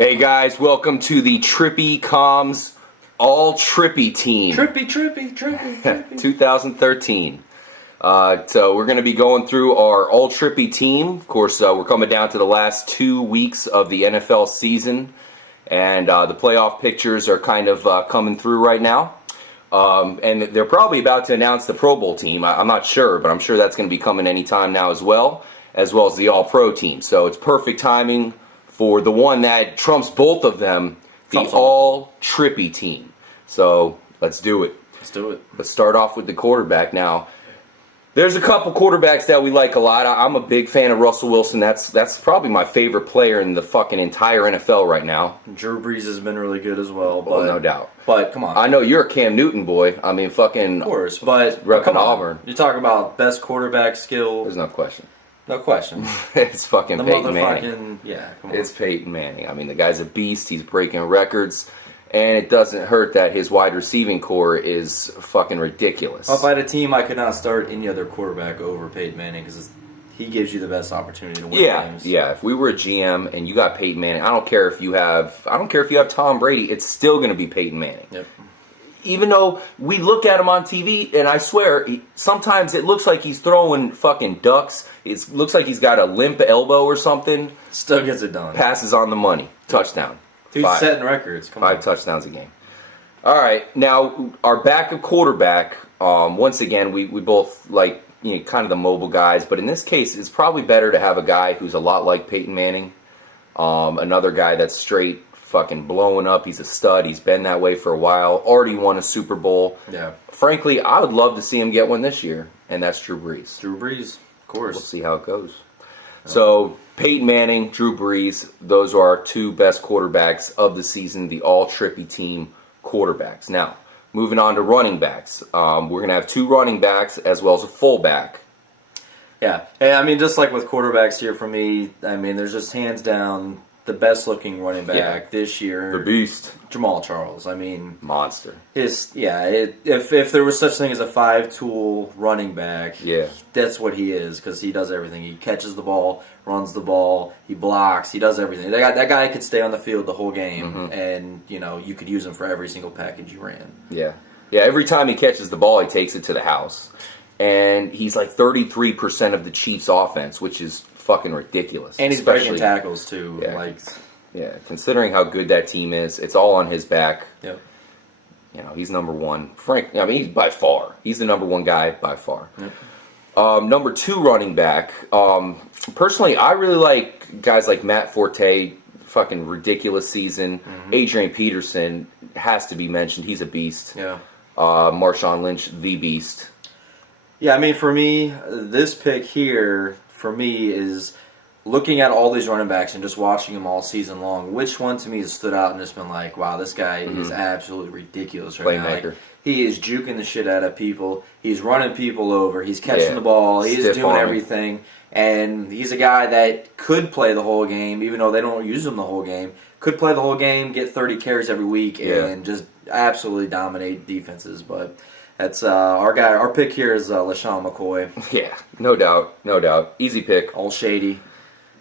Hey guys, welcome to the Trippy Comms All Trippy Team. Trippy. 2013. So we're going to be going through our All Trippy Team. Of course, we're coming down to the last 2 weeks of the NFL season. And the playoff pictures are kind of coming through right now. And they're probably about to announce the Pro Bowl team. I'm not sure, but I'm sure that's going to be coming anytime now as well as the All-Pro team. So it's perfect timing for the one that trumps both of them, the All Trippy Team. So let's do it. Let's do it. Let's start off with the quarterback now. There's a couple quarterbacks that we like a lot. I'm a big fan of Russell Wilson. That's probably my favorite player in the fucking entire NFL right now. Drew Brees has been really good as well. But, no doubt. But come on. I know you're a Cam Newton boy. I mean, fucking. Of course, but repping Auburn. You talk about best quarterback skill. There's no question. No question. It's fucking the Peyton Manning. Yeah, come on. It's Peyton Manning. I mean, the guy's a beast. He's breaking records. And it doesn't hurt that his wide receiving core is fucking ridiculous. If I had a team, I could not start any other quarterback over Peyton Manning because he gives you the best opportunity to win games. Yeah. If we were a GM and you got Peyton Manning, I don't care if you have Tom Brady. It's still going to be Peyton Manning. Yep. Even though we look at him on TV, and I swear, sometimes it looks like he's throwing fucking ducks. It looks like he's got a limp elbow or something. Still gets it done. Passes on the money. Touchdown. Dude's setting records. Five touchdowns a game. All right, now our backup quarterback. Once again, we both like kind of the mobile guys, but in this case, it's probably better to have a guy who's a lot like Peyton Manning. Another guy that's straight fucking blowing up. He's a stud. He's been that way for a while. Already won a Super Bowl. Yeah. Frankly, I would love to see him get one this year, and that's Drew Brees. Drew Brees, of course. We'll see how it goes. So, Peyton Manning, Drew Brees, those are our two best quarterbacks of the season, the All Trippy Team quarterbacks. Now, moving on to running backs. We're going to have two running backs as well as a fullback. Yeah. And I mean, just like with quarterbacks here for me, I mean, there's just hands down the best looking running back this year. The beast. Jamal Charles. I mean, monster. If there was such thing as a 5-tool running back, that's what he is because he does everything. He catches the ball, runs the ball, he blocks, he does everything. That guy could stay on the field the whole game, and you could use him for every single package you ran. Yeah. Every time he catches the ball, he takes it to the house, and he's like 33% of the Chiefs' offense, which is fucking ridiculous. And he's breaking tackles too. Yeah, considering how good that team is, it's all on his back. Yep. He's number one. He's by far. He's the number one guy by far. Yep. Number two running back. Personally, I really like guys like Matt Forte. Fucking ridiculous season. Adrian Peterson has to be mentioned. He's a beast. Yeah. Marshawn Lynch, the beast. Yeah, I mean, for me, this pick here, is looking at all these running backs and just watching them all season long, which one to me has stood out and just been like, wow, this guy is absolutely ridiculous right now. Like, he is juking the shit out of people. He's running people over. He's catching the ball. He's doing everything. And he's a guy that could play the whole game, even though they don't use him the whole game. Could play the whole game, get 30 carries every week, and just absolutely dominate defenses. But that's our guy. Our pick here is LaShawn McCoy. Yeah, no doubt. Easy pick. All shady.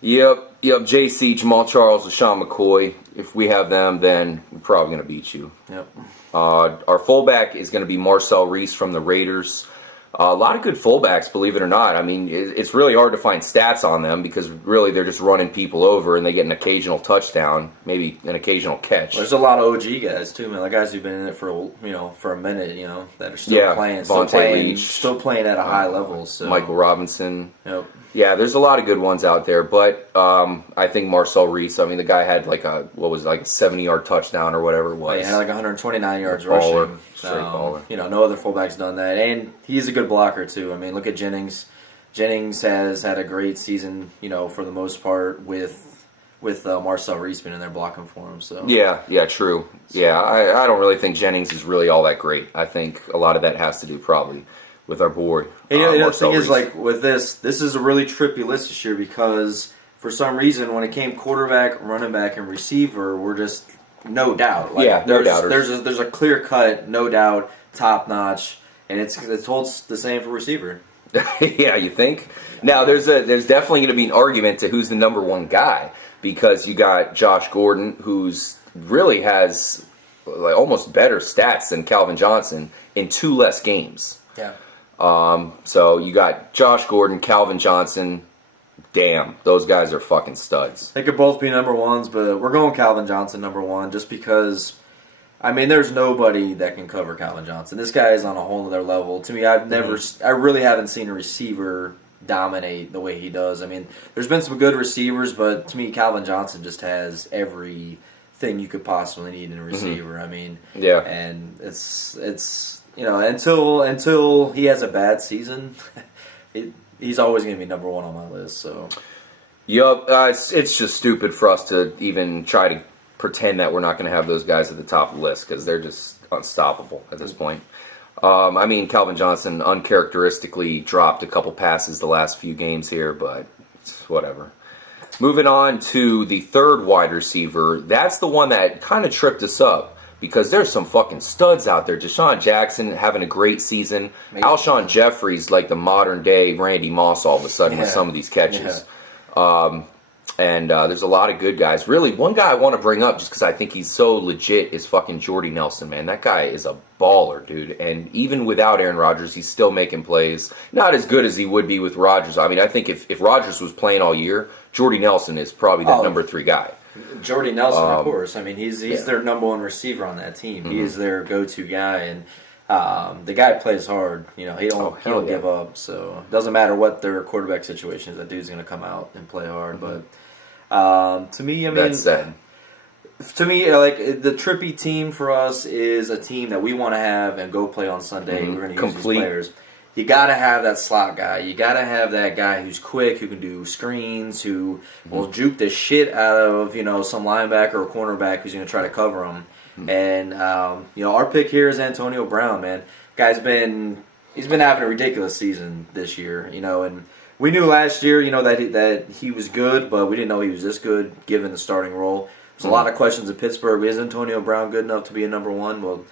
Yep. JC, Jamal Charles, LaShawn McCoy. If we have them, then we're probably going to beat you. Yep. Our fullback is going to be Marcel Reese from the Raiders. A lot of good fullbacks, believe it or not. I mean, it's really hard to find stats on them because really they're just running people over and they get an occasional touchdown, maybe an occasional catch. There's a lot of OG guys too, man. Like guys who've been in it for a minute, that are still playing, still playing at a high level. So Michael Robinson. Yep. Yeah, there's a lot of good ones out there, but I think Marcel Reese. I mean, the guy had like a 70-yard touchdown or whatever it was. He had like 129 yards rushing. Straight baller. No other fullback's done that, and he's a good blocker too. I mean, look at Jennings. Jennings has had a great season, for the most part with Marcel Reese being in there blocking for him. So yeah, true. Yeah, I don't really think Jennings is really all that great. I think a lot of that has to do probably with our boy. The thing is, like with this is a really trippy list this year because for some reason when it came quarterback, running back, and receiver, we're just no doubt. Like, no doubters. There's a clear cut, no doubt, top notch, and it holds the same for receiver. Yeah, you think? Now there's definitely going to be an argument to who's the number one guy. because you got Josh Gordon, who's really has like almost better stats than Calvin Johnson in 2 less games. Yeah. So you got Josh Gordon, Calvin Johnson. Damn, those guys are fucking studs. They could both be number ones, but we're going Calvin Johnson number one just because, I mean, there's nobody that can cover Calvin Johnson. This guy is on a whole other level. To me, I really haven't seen a receiver dominate the way he does. I mean, there's been some good receivers, but to me, Calvin Johnson just has everything you could possibly need in a receiver. I mean, yeah, and it's until he has a bad season, he's always going to be number one on my list. So, yup, it's just stupid for us to even try to pretend that we're not going to have those guys at the top of the list because they're just unstoppable at this point. I mean, Calvin Johnson uncharacteristically dropped a couple passes the last few games here, but it's whatever. Moving on to the third wide receiver, that's the one that kind of tripped us up because there's some fucking studs out there. Deshaun Jackson having a great season. Alshon Jeffrey's like the modern day Randy Moss all of a sudden with some of these catches. Yeah. And there's a lot of good guys. Really, one guy I want to bring up just because I think he's so legit is fucking Jordy Nelson, man. That guy is a baller, dude. And even without Aaron Rodgers, he's still making plays. Not as good as he would be with Rodgers. I mean, I think if Rodgers was playing all year, Jordy Nelson is probably the number 3 guy. Jordy Nelson, of course. I mean, he's their number one receiver on that team. He is their go-to guy, and the guy plays hard. You know, he don't give up. So it doesn't matter what their quarterback situation is. That dude's going to come out and play hard. But to me, I mean, that's sad. To me, like the Trippy team for us is a team that we want to have and go play on Sunday. We're going to use these players. You got to have that slot guy. You got to have that guy who's quick, who can do screens, who will juke the shit out of some linebacker or cornerback who's going to try to cover him. And our pick here is Antonio Brown. Man, he's been having a ridiculous season this year. And we knew last year, that he was good, but we didn't know he was this good given the starting role. There's a lot of questions in Pittsburgh. Is Antonio Brown good enough to be a number one? Well,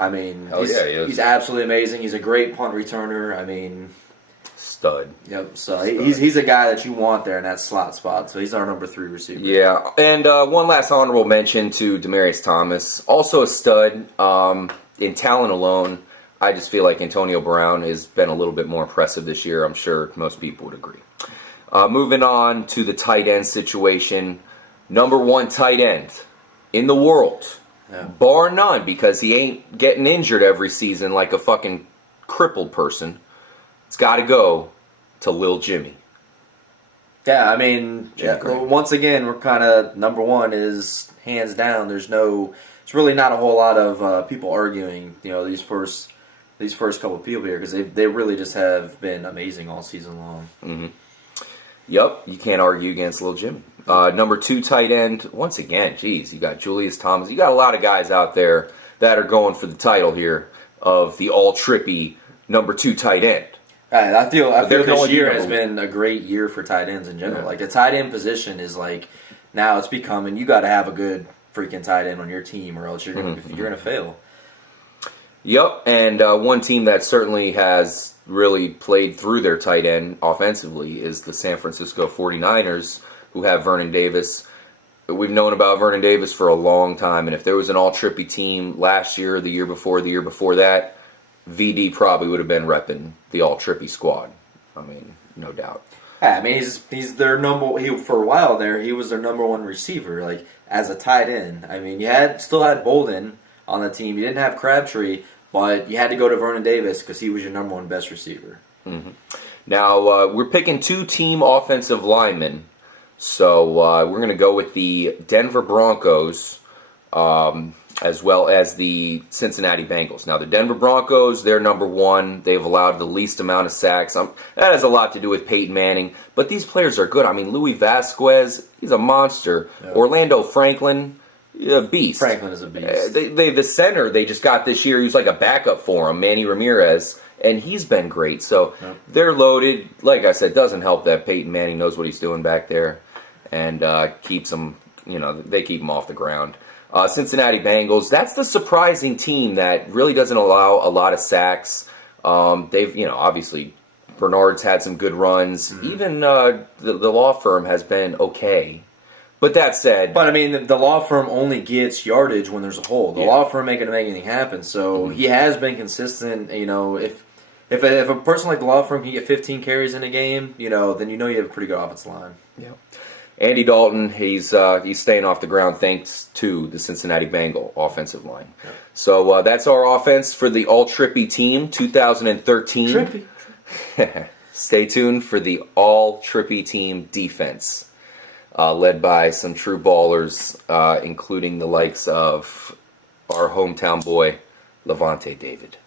I mean, he's absolutely amazing. He's a great punt returner. I mean, stud. Yep. So he's a guy that you want there in that slot spot. So he's our number 3 receiver. Yeah. And one last honorable mention to Demaryius Thomas, also a stud. In talent alone, I just feel like Antonio Brown has been a little bit more impressive this year. I'm sure most people would agree. Moving on to the tight end situation, number 1 tight end in the world. Yeah. Bar none, because he ain't getting injured every season like a fucking crippled person. It's got to go to Lil Jimmy. Yeah, I mean, once again, we're kind of number 1 is hands down. It's really not a whole lot of people arguing. These first couple of people here because they really just have been amazing all season long. Mm-hmm. Yep, you can't argue against Lil Jimmy. Number 2 tight end, once again, geez, you got Julius Thomas. You got a lot of guys out there that are going for the title here of the All Trippy number 2 tight end. I feel this year has been a great year for tight ends in general. Yeah. Like the tight end position is like now it's becoming you got to have a good freaking tight end on your team or else you're gonna fail. Yep, and one team that certainly has really played through their tight end offensively is the San Francisco 49ers, who have Vernon Davis. We've known about Vernon Davis for a long time, and if there was an all-trippy team last year, the year before that, VD probably would have been repping the all-trippy squad. I mean, no doubt. Yeah, I mean, he's their for a while there, he was their number 1 receiver, like, as a tight end. I mean, still had Bolden on the team. You didn't have Crabtree, but you had to go to Vernon Davis because he was your number 1 best receiver. Mm-hmm. Now, we're picking 2 team offensive linemen. So we're going to go with the Denver Broncos as well as the Cincinnati Bengals. Now, the Denver Broncos, they're number 1. They've allowed the least amount of sacks. That has a lot to do with Peyton Manning. But these players are good. I mean, Louis Vasquez, he's a monster. Yep. Orlando Franklin, a beast. Franklin is a beast. The center they just got this year, he was like a backup for him, Manny Ramirez. And he's been great. So they're loaded. Like I said, doesn't help that Peyton Manning knows what he's doing back there. And keeps them, they keep them off the ground. Cincinnati Bengals, that's the surprising team that really doesn't allow a lot of sacks. They've, obviously, Bernard's had some good runs. Mm-hmm. Even the law firm has been okay. But that said, But I mean, the law firm only gets yardage when there's a hole. The law firm ain't gonna make anything happen. So he has been consistent. You know, if a person like the law firm can get 15 carries in a game, you know, then you know you have a pretty good offensive line. yeah. Andy Dalton, he's staying off the ground thanks to the Cincinnati Bengal offensive line. Yeah. So that's our offense for the All Trippy Team 2013. Trippy. Stay tuned for the All Trippy Team defense, led by some true ballers, including the likes of our hometown boy, Levante David.